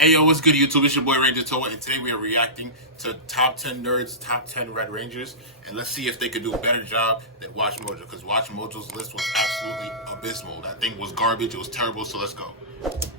Hey yo, what's good YouTube? It's your boy Ranger Toa, and today we are reacting to Top 10 Nerds, Top 10 Red Rangers, and let's see if they could do a better job than Watch Mojo, because Watch Mojo's list was absolutely abysmal. That thing was garbage, it was terrible, so let's go.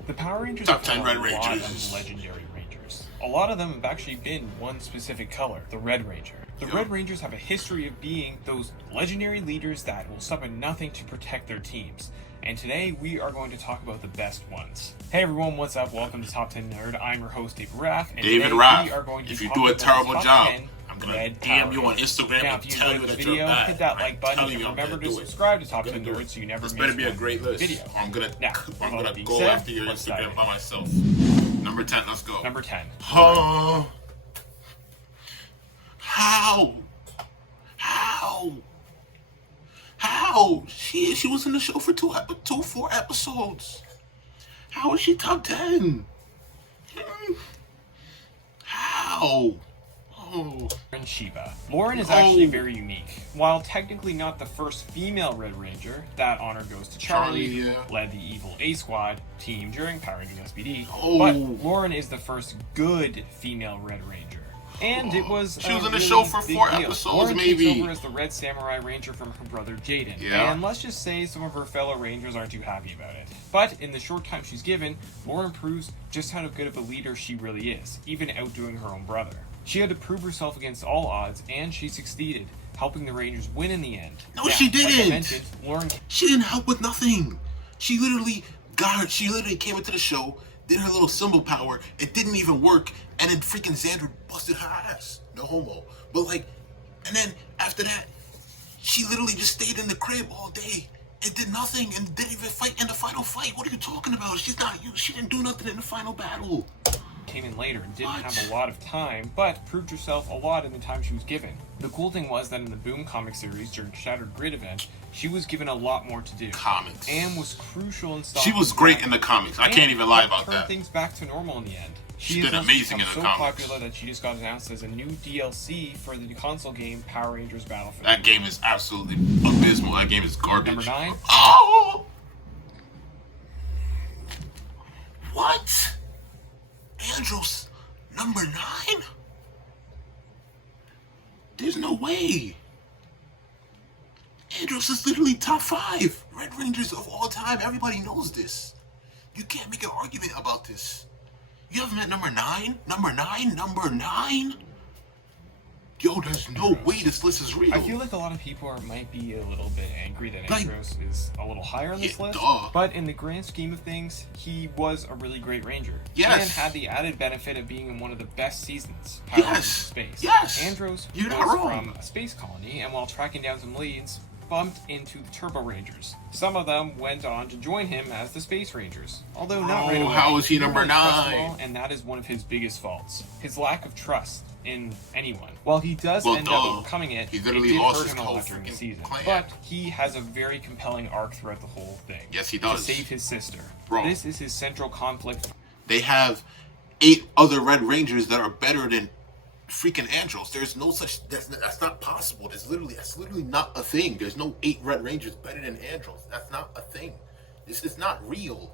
The Power Rangers Top have 10 Red a Rangers. lot of legendary Rangers. A lot of them have actually been one specific color, the Red Ranger. The Red Rangers have a history of being those legendary leaders that will stop at nothing to protect their teams. And today we are going to talk about the best ones. Hey everyone, what's up? Welcome to Top 10 Nerd. I'm your host, David Raff. And David today Raff, we are going to if you talk do a about terrible top job, 10 I'm going Red to DM Power you on Rangers. Instagram Now, and if you tell enjoyed you this that video, you're bad. hit that like button and I'm remember gonna to do it. subscribe to Top I'm 10 gonna do Nerd it. so you never This miss better be a one great list. video. I'm gonna go said, after your let's dive Instagram in. by myself. Number 10, let's go. Number 10. How? She was in the show for 4 episodes. How is she top 10? How? Oh. Lauren Shiva. Lauren is actually very unique. While technically not the first female Red Ranger, that honor goes to Charlie, who led the evil A Squad team during Power Rangers SPD. But Lauren is the first good female Red Ranger. And it was she was in the show for 4 episodes, Lauren maybe. Takes over as the Red Samurai Ranger from her brother Jaden. Yeah. And let's just say some of her fellow Rangers aren't too happy about it. But in the short time she's given, Lauren proves just how good of a leader she really is, even outdoing her own brother. She had to prove herself against all odds, and she succeeded, helping the Rangers win in the end. No, she didn't. Like I mentioned, Lauren. She didn't help with nothing. She literally came into the show, did her little symbol power, it didn't even work, and then freaking Xander busted her ass. No homo. But and then after that, she literally just stayed in the crib all day and did nothing and didn't even fight in the final fight. What are you talking about? She didn't do nothing in the final battle. Came in later and didn't have a lot of time, but proved herself a lot in the time she was given. The cool thing was that in the Boom comic series during Shattered Grid event, she was given a lot more to do. Comics. And was crucial in stopping. She was great in the comics. I can't even lie about that. Turned things back to normal in the end. She did amazing in the so comics. Popular that she just got announced as a new DLC for the console game Power Rangers Battlefield. That game is absolutely abysmal. That game is garbage. Number 9. Oh! What? Andros, number 9? There's no way. Andros is literally top 5 Red Rangers of all time. Everybody knows this. You can't make an argument about this. You have him at number 9? Number 9? Number 9? Yo, there's no way this list is real. I feel like a lot of people might be a little bit angry that Andros is a little higher on this list. But in the grand scheme of things, he was a really great Ranger. Yes. And had the added benefit of being in one of the best seasons, Power Rangers Space. Yes. Andros You're was not wrong. from a space colony, and while tracking down some leads, bumped into the Turbo Rangers. Some of them went on to join him as the Space Rangers. Although not right away. How is he number 9? And that is one of his biggest faults. His lack of trust in anyone. While he does end up overcoming it, it did hurt him a lot during the season. But he has a very compelling arc throughout the whole thing. Yes, he does. To save his sister. Bro. This is his central conflict. They have 8 other Red Rangers that are better than freaking Andros. There's no such. That's not possible. That's literally not a thing. There's no 8 Red Rangers better than Andros. That's not a thing. This is not real.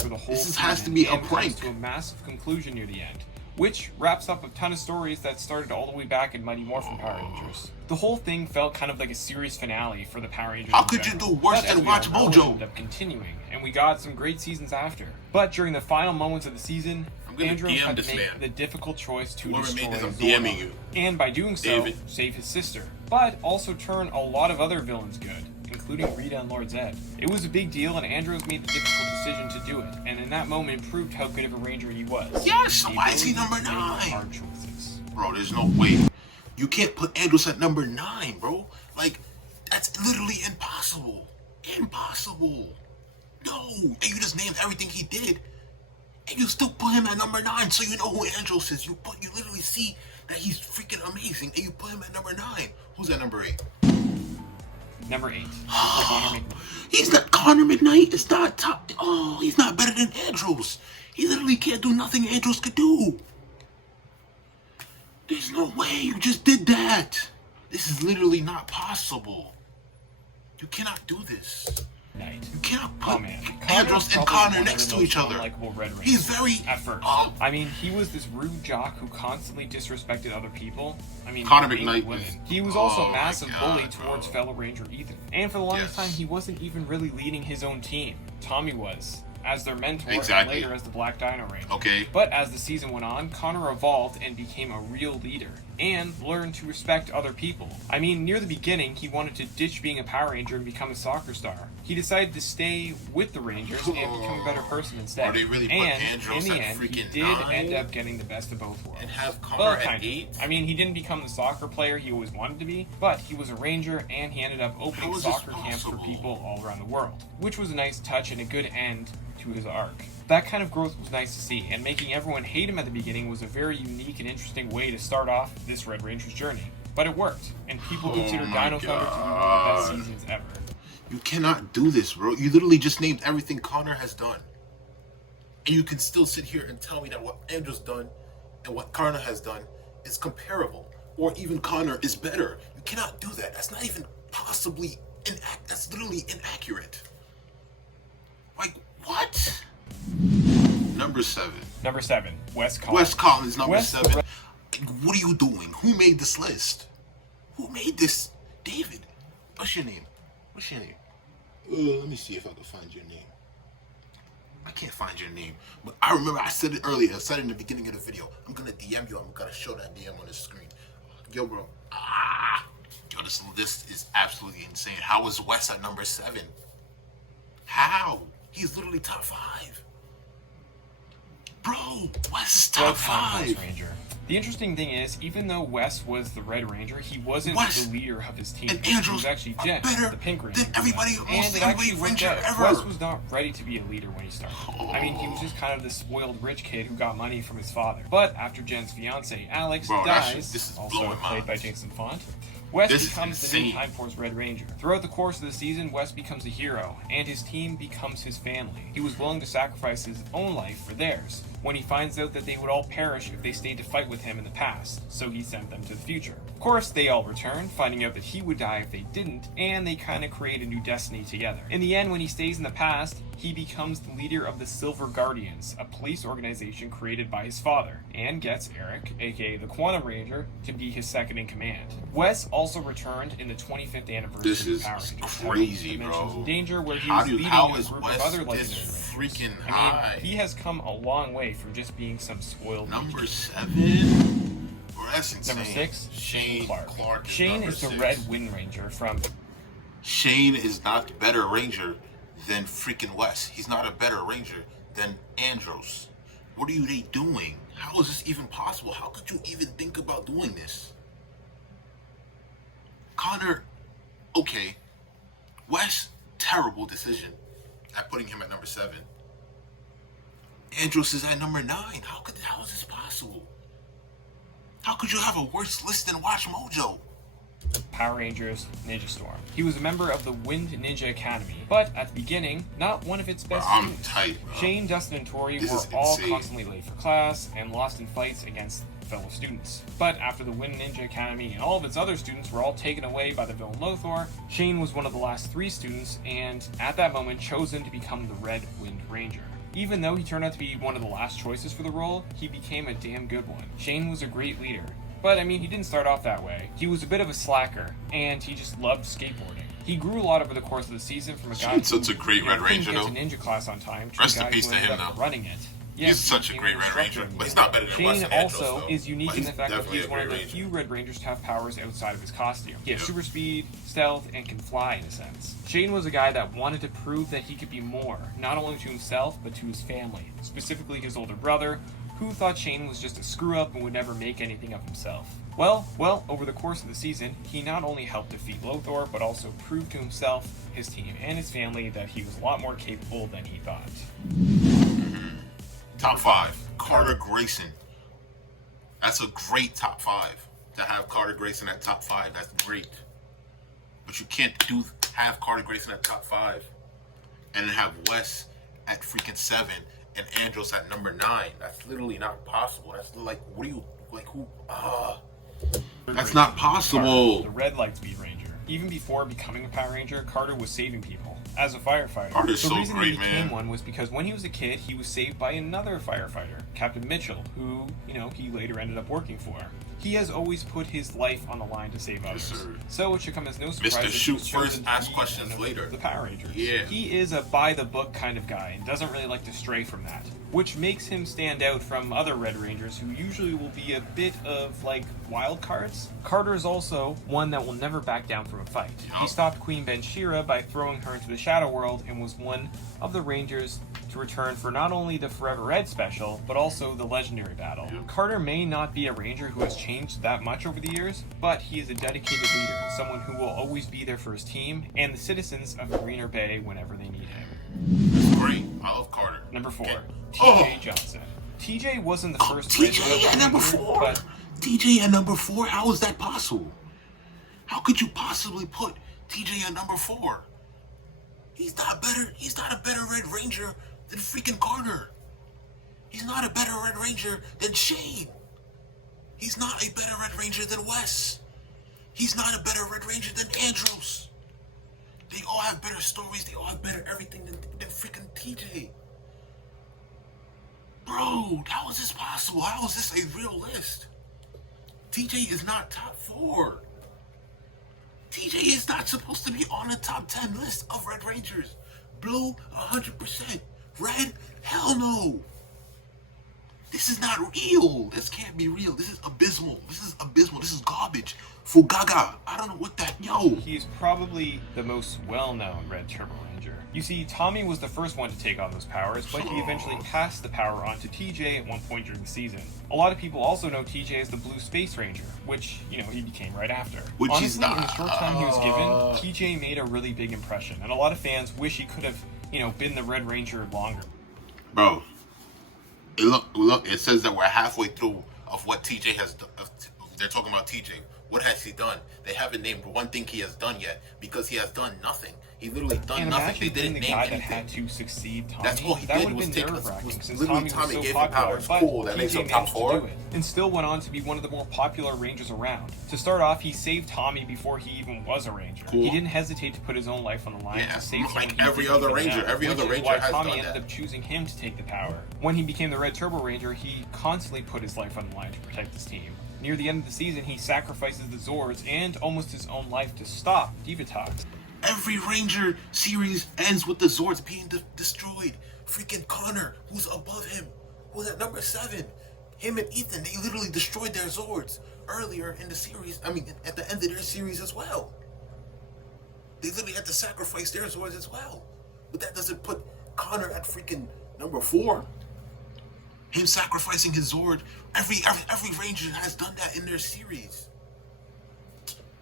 For the whole this has to be a prank. To a massive conclusion near the end, which wraps up a ton of stories that started all the way back in Mighty Morphin Power Rangers. The whole thing felt kind of like a series finale for the Power Rangers. How could you do worse than Watch Mojo? Ended up continuing, and we got some great seasons after. But during the final moments of the season, Andros had to make the difficult choice to destroy Zordon, and by doing so, save his sister, but also turn a lot of other villains good, including Rita and Lord Zed. It was a big deal, and Andros made the difficult decision to do it, and in that moment it proved how good of a Ranger he was. Yes, so why is he number 9? Hard choices. Bro, there's no way. You can't put Andros at number 9, bro. That's literally impossible. Impossible. No. And you just named everything he did, and you still put him at number 9, so you know who Andros is. You literally see that he's freaking amazing, and you put him at number 9. Who's at number 8? Number 8. He's not Connor McKnight. It's not top. Oh, he's not better than Andros. He literally can't do nothing Andros could do. There's no way you just did that. This is literally not possible. You cannot do this. night. You cannot put man. Andros and Connor next to each other. He's very... At first. I mean, he was this rude jock who constantly disrespected other people. I mean, Connor McKnight women. He was also a massive bully towards fellow Ranger Ethan. And for the longest time, he wasn't even really leading his own team. Tommy was, as their mentor and later as the Black Dino Ranger. Okay. But as the season went on, Connor evolved and became a real leader and learned to respect other people. I mean, near the beginning, he wanted to ditch being a Power Ranger and become a soccer star. He decided to stay with the Rangers and become a better person instead. Really and in the end, he did end up getting the best of both worlds. And have Connor at 8? I mean, he didn't become the soccer player he always wanted to be, but he was a Ranger and he ended up opening soccer camps for people all around the world, which was a nice touch and a good end to his arc. That kind of growth was nice to see, and making everyone hate him at the beginning was a very unique and interesting way to start off this Red Ranger's journey. But it worked, and people consider Dino Thunder to be one of the best seasons ever. You cannot do this, bro. You literally just named everything Connor has done. And you can still sit here and tell me that what Andrew's done and what Connor has done is comparable. Or even Connor is better. You cannot do that. That's not even possibly that's literally inaccurate. Like, what? Number 7. Number 7, Wes Collins. Wes Collins, number 7. What are you doing? Who made this list? Who made this? David, what's your name? What's your name? Let me see if I can find your name. I can't find your name. But I remember I said it earlier. I said it in the beginning of the video. I'm going to DM you. I'm going to show that DM on the screen. Yo, bro. Yo, this list is absolutely insane. How is Wes at number 7? How? He's literally top 5. Bro, Wes is top 5. Ranger. The interesting thing is, even though Wes was the Red Ranger, he wasn't the leader of his team. And Andros he was actually Jen, the Pink Ranger. Than everybody and it actually went out. Wes was not ready to be a leader when he started. I mean, he was just kind of this spoiled rich kid who got money from his father. But after Jen's fiance, Alex, dies, also played by Jason Font, Wes becomes the new Time Force Red Ranger. Throughout the course of the season, Wes becomes a hero, and his team becomes his family. He was willing to sacrifice his own life for theirs, when he finds out that they would all perish if they stayed to fight with him in the past, so he sent them to the future. Of course, they all return, finding out that he would die if they didn't, and they kind of create a new destiny together. In the end, when he stays in the past, he becomes the leader of the Silver Guardians, a police organization created by his father, and gets Eric, aka the Quantum Ranger, to be his second in command. Wes also returned in the 25th anniversary of PowerRangers. This is crazy, bro. Danger, where he was leading a group of other legendary freaking Rangers. I mean, he has come a long way from just being some spoiled Number 7? Bro, that's insane. Number 6, Shane Clark. Is Shane is the Red Wind Ranger from... Shane is not a better Ranger than freaking Wes. He's not a better Ranger than Andros. What are they doing? How is this even possible? How could you even think about doing this? Connor, okay. Wes, terrible decision at putting him at number 7. Andros is at number 9. How is this possible? How could you have a worse list than Watch Mojo? Power Rangers Ninja Storm. He was a member of the Wind Ninja Academy, but at the beginning, not one of its best students. Tight, bro. Shane, Dustin, and Tori were all constantly late for class and lost in fights against fellow students. But after the Wind Ninja Academy and all of its other students were all taken away by the villain Lothar, Shane was one of the last 3 students and, at that moment, chosen to become the Red Wind Ranger. Even though he turned out to be one of the last choices for the role, he became a damn good one. Shane was a great leader. But, I mean, he didn't start off that way. He was a bit of a slacker, and he just loved skateboarding. He grew a lot over the course of the season from a guy who such a great Red Ranger, couldn't get to ninja class on time to Rest a guy in peace who to ended him, up though. running it. Yes, he's such a great Red Ranger, but he's not better than Wes and Andros, also is unique in the fact that he's one of the Ranger. few Red Rangers to have powers outside of his costume. He has super speed, stealth, and can fly in a sense. Shane was a guy that wanted to prove that he could be more, not only to himself, but to his family, specifically his older brother, who thought Shane was just a screw-up and would never make anything of himself. Well, over the course of the season, he not only helped defeat Lothar, but also proved to himself, his team, and his family that he was a lot more capable than he thought. Top 5, Carter Grayson. That's a great top 5. To have Carter Grayson at top 5, that's great. But you can't have Carter Grayson at top 5 and then have Wes at freaking 7 and Andros at number 9. That's literally not possible. That's like, what do you, like, who, that's not possible. The Red Lightspeed Ranger. Even before becoming a Power Ranger, Carter was saving people as a firefighter. Carter's the so reason great, he became man. one was because when he was a kid, he was saved by another firefighter, Captain Mitchell, who, he later ended up working for. He has always put his life on the line to save others. Yes, sir. So it should come as no surprise Mr. that he Shoot was chosen first, to ask be questions one of later. The Power Rangers. Yeah. He is a by-the-book kind of guy and doesn't really like to stray from that, which makes him stand out from other Red Rangers who usually will be a bit of, wild cards. Carter is also one that will never back down from a fight. He stopped Queen Ben-Shira by throwing her into the Shadow World and was one of the Rangers to return for not only the Forever Red special, but also the Legendary Battle. Carter may not be a Ranger who has changed that much over the years, but he is a dedicated leader and someone who will always be there for his team and the citizens of Greener Bay whenever they need him. That's great. I love Carter. Number 4, Okay. TJ Johnson. TJ wasn't the first TJ at number 4? but TJ at number 4? How is that possible? How could you possibly put TJ at number 4? He's not a better Red Ranger than freaking Carter. He's not a better Red Ranger than Shane. He's not a better Red Ranger than Wes. He's not a better Red Ranger than Andros. They all have better stories. They all have better everything than freaking TJ. Bro, how is this possible? How is this a real list? TJ is not top 4. TJ is not supposed to be on the top 10 list of Red Rangers. Blue, 100%. Red, hell no. This is not real. This can't be real. This is abysmal. This is garbage. Fugaga. I don't know what that, yo. He's probably the most well-known Red Turbo Ranger. You see, Tommy was the first one to take on those powers, but he eventually passed the power on to TJ at one point during the season. A lot of people also know TJ as the Blue Space Ranger, which, he became right after. Which honestly, he's not. in the short time he was given, TJ made a really big impression, and a lot of fans wish he could have, been the Red Ranger longer. Bro, look, it says that we're halfway through of what TJ has done. They're talking about TJ. What has he done? They haven't named one thing he has done yet because he has done nothing. He literally done nothing. They didn't the name guy anything. that had to succeed Tommy. That's all he that did would was have take been nerve-wracking since literally Tommy was gave so him popular. powers. But Cool, that makes TJ him top managed 4. to do it, and still went on to be one of the more popular Rangers around. To start off, he saved Tommy before he even was a Ranger. Cool. He didn't hesitate to put his own life on the line to save someone he every didn't other even Ranger. know, Every other which is Ranger why has Tommy done ended that. up choosing him to take the power. When he became the Red Turbo Ranger, he constantly put his life on the line to protect his team. Near the end of the season, he sacrifices the Zords and almost his own life to stop Divatox. Every Ranger series ends with the Zords being destroyed. Freaking Connor, who's above him, who's at number 7. Him and Ethan, they literally destroyed their Zords earlier in the series. I mean, at the end of their series as well. They literally had to sacrifice their Zords as well. But that doesn't put Connor at freaking number 4. Him sacrificing his Zord. Every Ranger has done that in their series.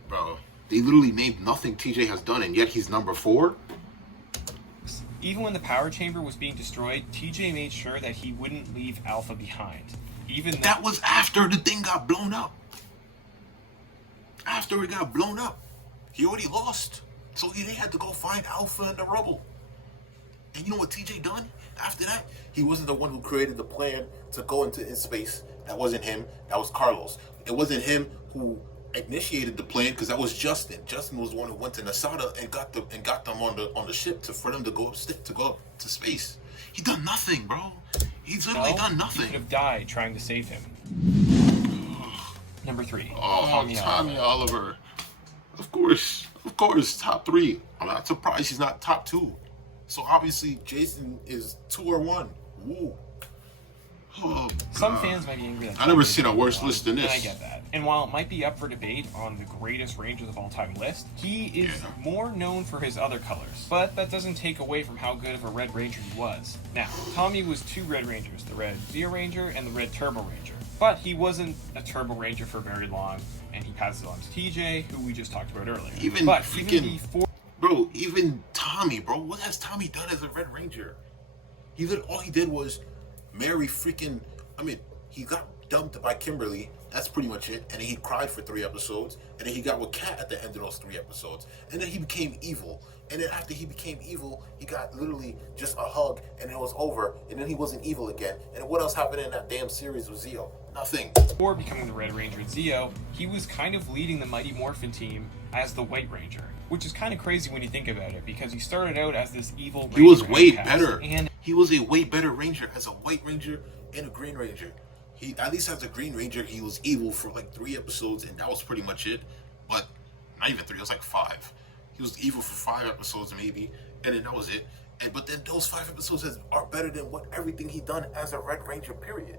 Bro, they literally named nothing TJ has done, and yet he's number 4? Even when the power chamber was being destroyed, TJ made sure that he wouldn't leave Alpha behind. That was after the thing got blown up. After it got blown up, he already lost. So they had to go find Alpha in the rubble. And you know what TJ done? After that, he wasn't the one who created the plan to go into space. That wasn't him. That was Carlos. It wasn't him who initiated the plan because that was Justin. Justin was the one who went to Nasada and got them on the ship for them to go up to space. He done nothing, bro. He's literally done nothing. He could have died trying to save him. Number 3. Tommy Oliver. Of course, top 3. I'm not surprised he's not top 2. So obviously Jason is 2 or 1. Woo. Oh, some fans might be angry that I never seen a worse list than this. And I get that. And while it might be up for debate on the greatest Rangers of all time list, he is more known for his other colors. But that doesn't take away from how good of a Red Ranger he was. Now, Tommy was 2 Red Rangers, the Red Zeo Ranger and the Red Turbo Ranger. But he wasn't a Turbo Ranger for very long, and he passes it on to TJ, who we just talked about earlier. Even Tommy, bro, what has Tommy done as a Red Ranger? All he did was marry freaking, he got dumped by Kimberly. That's pretty much it. And then he cried for 3 episodes. And then he got with Kat at the end of those 3 episodes. And then he became evil. And then after he became evil, he got literally just a hug, and it was over. And then he wasn't evil again. And what else happened in that damn series with Zeo? Nothing. Before becoming the Red Ranger Zeo, he was kind of leading the Mighty Morphin team as the White Ranger, which is kind of crazy when you think about it, because he started out as this evil Ranger. He was way better. And he was a way better Ranger as a White Ranger and a Green Ranger. He, at least as a Green Ranger, he was evil for like 3 episodes, and that was pretty much it. But not even 3, it was like 5. He was evil for 5 episodes maybe, and then that was it. But then those 5 episodes are better than what everything he done as a Red Ranger, period.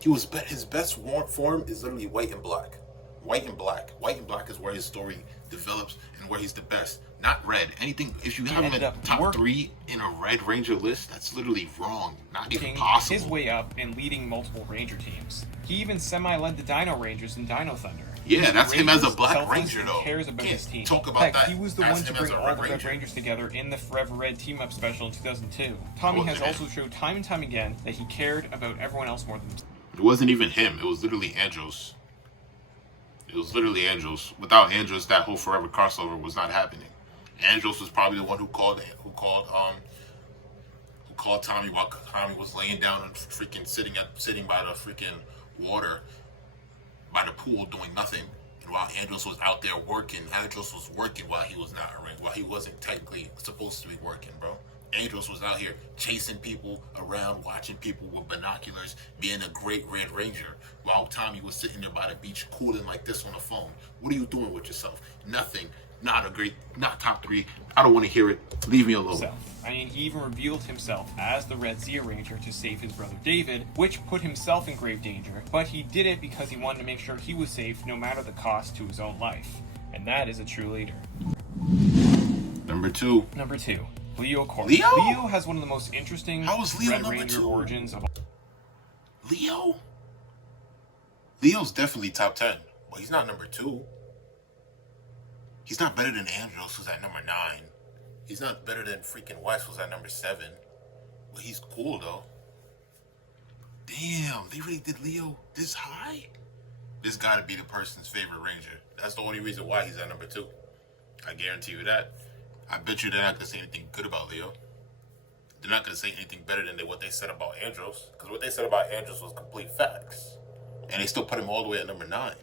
His best form is literally white and black. White and black. White and black is where his story develops and where he's the best. Not red. Anything, if you have him in top 3 in a Red Ranger list, that's literally wrong. Not even possible. His way up and leading multiple Ranger teams. He even semi-led the Dino Rangers in Dino Thunder. Yeah, that's him as a Black Ranger, though. Cares about his team. Talk about that. He was the one to bring all the Red Rangers together in the Forever Red team-up special in 2002. Tommy has also showed time and time again that he cared about everyone else more than himself. It wasn't even him. It was literally Andros. It was literally Andros. Without Andros, that whole Forever crossover was not happening. Andros was probably the one who called Tommy while Tommy was laying down and freaking sitting by the freaking water, by the pool, doing nothing. And while Andros was out there working, Andros was working while he was not around, while he wasn't technically supposed to be working, bro. Andros was out here chasing people around, watching people with binoculars, being a great Red Ranger, while Tommy was sitting there by the beach cooling like this on the phone. What are you doing with yourself? Nothing. Not top 3. I don't want to hear it. Leave me alone. I mean, he even revealed himself as the Red Zeo Ranger to save his brother David, which put himself in grave danger, but he did it because he wanted to make sure he was safe no matter the cost to his own life. And that is a true leader. Number 2. Leo Corbin. Leo has one of the most interesting Red Ranger origins of all. Leo's definitely top 10, but he's not number 2. He's not better than Andros, who's at number 9. He's not better than freaking West, who's at number 7. But he's cool, though. Damn, they really did Leo this high? This gotta be the person's favorite Ranger. That's the only reason why he's at number 2. I guarantee you that. I bet you they're not gonna say anything good about Leo. They're not gonna say anything better than what they said about Andros. Because what they said about Andros was complete facts. And they still put him all the way at number 9.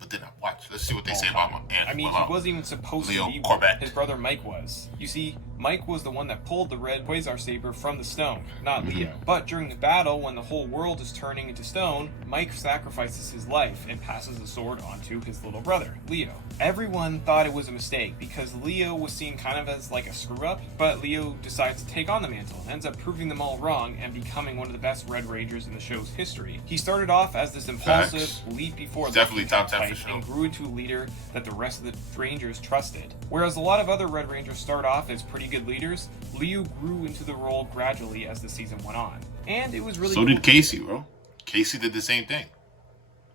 But then watch. Let's see what they say about him. I mean, he wasn't even supposed to be Corbett. His brother Mike was. You see, Mike was the one that pulled the red Quasar saber from the stone, not Leo. But during the battle, when the whole world is turning into stone, Mike sacrifices his life and passes the sword on to his little brother, Leo. Everyone thought it was a mistake because Leo was seen kind of as like a screw-up, but Leo decides to take on the mantle and ends up proving them all wrong and becoming one of the best Red Rangers in the show's history. He started off as this impulsive, leap before definitely top 10 type and grew into a leader that the rest of the Rangers trusted. Whereas a lot of other Red Rangers start off as pretty good leaders, Leo grew into the role gradually as the season went on. And it was really So did Casey, bro. Casey did the same thing.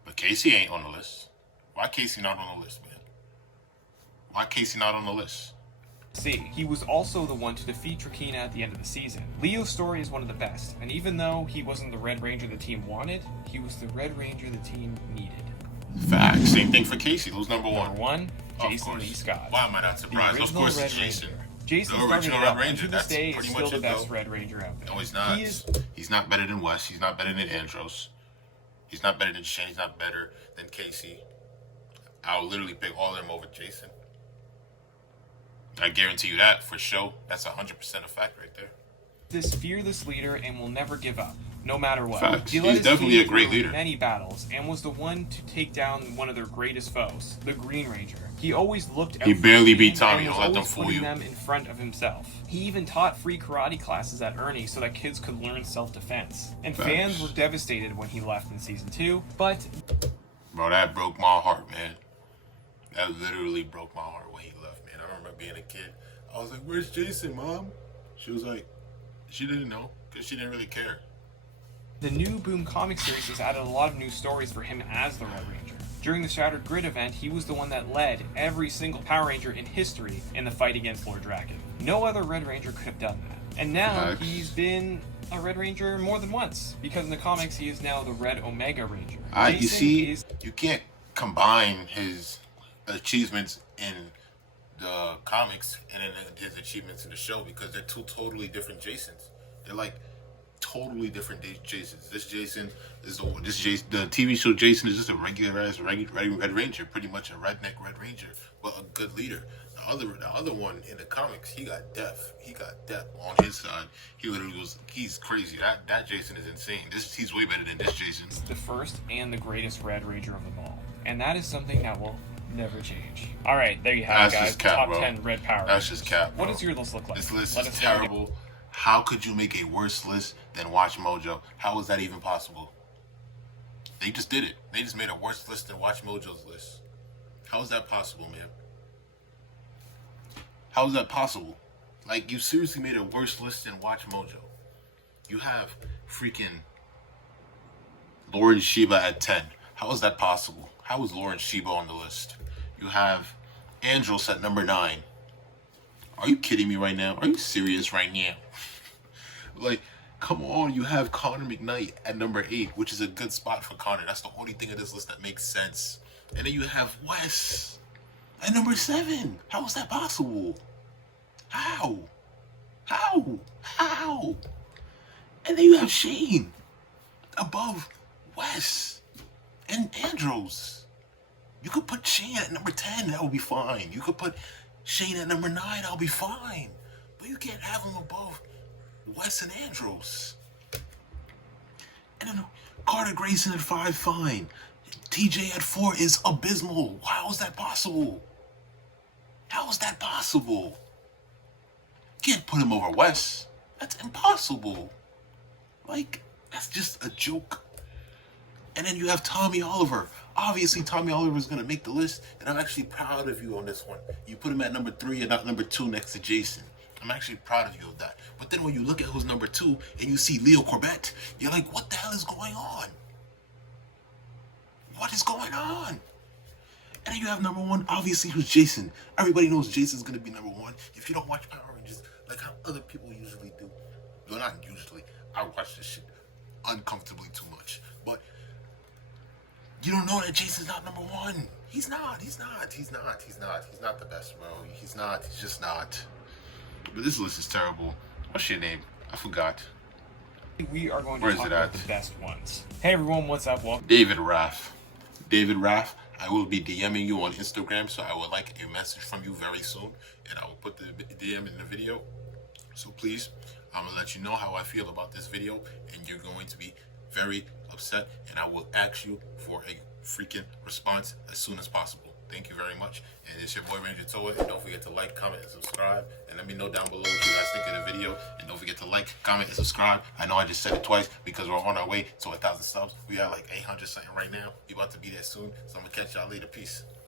But Casey ain't on the list. Why Casey not on the list, man? Why Casey not on the list? See, he was also the one to defeat Trakina at the end of the season. Leo's story is one of the best, and even though he wasn't the Red Ranger the team wanted, he was the Red Ranger the team needed. Facts. Same thing for Casey. Who's number 1? Number 1, Jason Lee Scott. Why am I not surprised? Of course it's Jason. Jason the original Red Ranger. That's pretty much still the best though. Red Ranger out there. No, he's not. He's not better than Wes. He's not better than Andros. He's not better than Shane. He's not better than Casey. I'll literally pick all of them over Jason. I guarantee you that for sure. That's 100% a fact right there. This fearless leader and will never give up, no matter what. Facts. He's definitely a great leader. Many battles and was the one to take down one of their greatest foes, the Green Ranger. He always looked out He barely beat Tommy. and Don't let them fool you. them in front of himself. He even taught free karate classes at Ernie so that kids could learn self-defense. And Facts. fans were devastated when he left in season 2, but Bro, that broke my heart, man. That literally broke my heart when he left, man. I remember being a kid. I was like, "Where's Jason, Mom?" She was like, she didn't know because she didn't really care. the new Boom comic series has added a lot of new stories for him as the Red Ranger. During the Shattered Grid event, he was the one that led every single Power Ranger in history in the fight against Lord Dragon. No other Red Ranger could have done that. And now he's been a Red Ranger more than once, because in the comics he is now the Red Omega Ranger. You see, you can't combine his achievements in the comics and then his achievements in the show, because they're two totally different Jasons. They're like totally different Jasons. This Jason is the TV show Jason is just a regular ass Red Ranger, pretty much a redneck Red Ranger, but a good leader. The other one in the comics, he got death. He got death on his side. He's crazy. That Jason is insane. He's way better than this Jason. It's the first and the greatest Red Ranger of them all, and that is something that will never change. All right, there you have it, guys. Just cap, Top bro. 10 Red Power Rangers. That's just cap, bro. What does your list look like? This list is terrible. How could you make a worse list than Watch Mojo? How is that even possible? They just did it. They just made a worse list than Watch Mojo's list. How is that possible, man? How is that possible? Like, you seriously made a worse list than Watch Mojo. You have freaking Lauren Sheba at 10. How is that possible? How is Lauren Sheba on the list? You have Andros at number 9. Are you kidding me right now? Are you serious right now? Like, come on. You have Connor McKnight at number 8, which is a good spot for Connor. That's the only thing in this list that makes sense. And then you have Wes at number 7. How is that possible? How? And then you have Shane above Wes and Andros. You could put Shane at number 10, that would be fine. You could put Shane at number 9, I'll be fine. But you can't have him above Wes and Andros. And then Carter Grayson at 5, fine. TJ at 4 is abysmal. How is that possible? How is that possible? You can't put him over Wes. That's impossible. Like, that's just a joke. And then you have Tommy Oliver. Obviously, Tommy Oliver is going to make the list, and I'm actually proud of you on this one. You put him at number 3 and not number 2 next to Jason. I'm actually proud of you of that. But then when you look at who's number 2 and you see Leo Corbett, you're like, what the hell is going on? What is going on? And then you have number 1, obviously, who's Jason. Everybody knows Jason's going to be number 1. If you don't watch Power Rangers, like how other people usually do. Well, not usually. I watch this shit uncomfortably too much. But you don't know that Jason's not number 1. He's not the best, bro. He's just not. But this list is terrible. What's your name? I forgot. We are going to talk about the best ones. Hey everyone, what's up? Welcome. David Raff, I will be DMing you on Instagram, so I would like a message from you very soon, and I will put the DM in the video. So please, I'm going to let you know how I feel about this video, and you're going to be very upset, and I will ask you for a freaking response as soon as possible. Thank you very much, and it's your boy Ranger Toa, and don't forget to like, comment, and subscribe, and let me know down below what you guys think of the video, and don't forget to like, comment, and subscribe. I know I just said it twice because we're on our way to 1,000 subs. We are like 800 something right now. We about to be there soon, so I'm going to catch y'all later. Peace.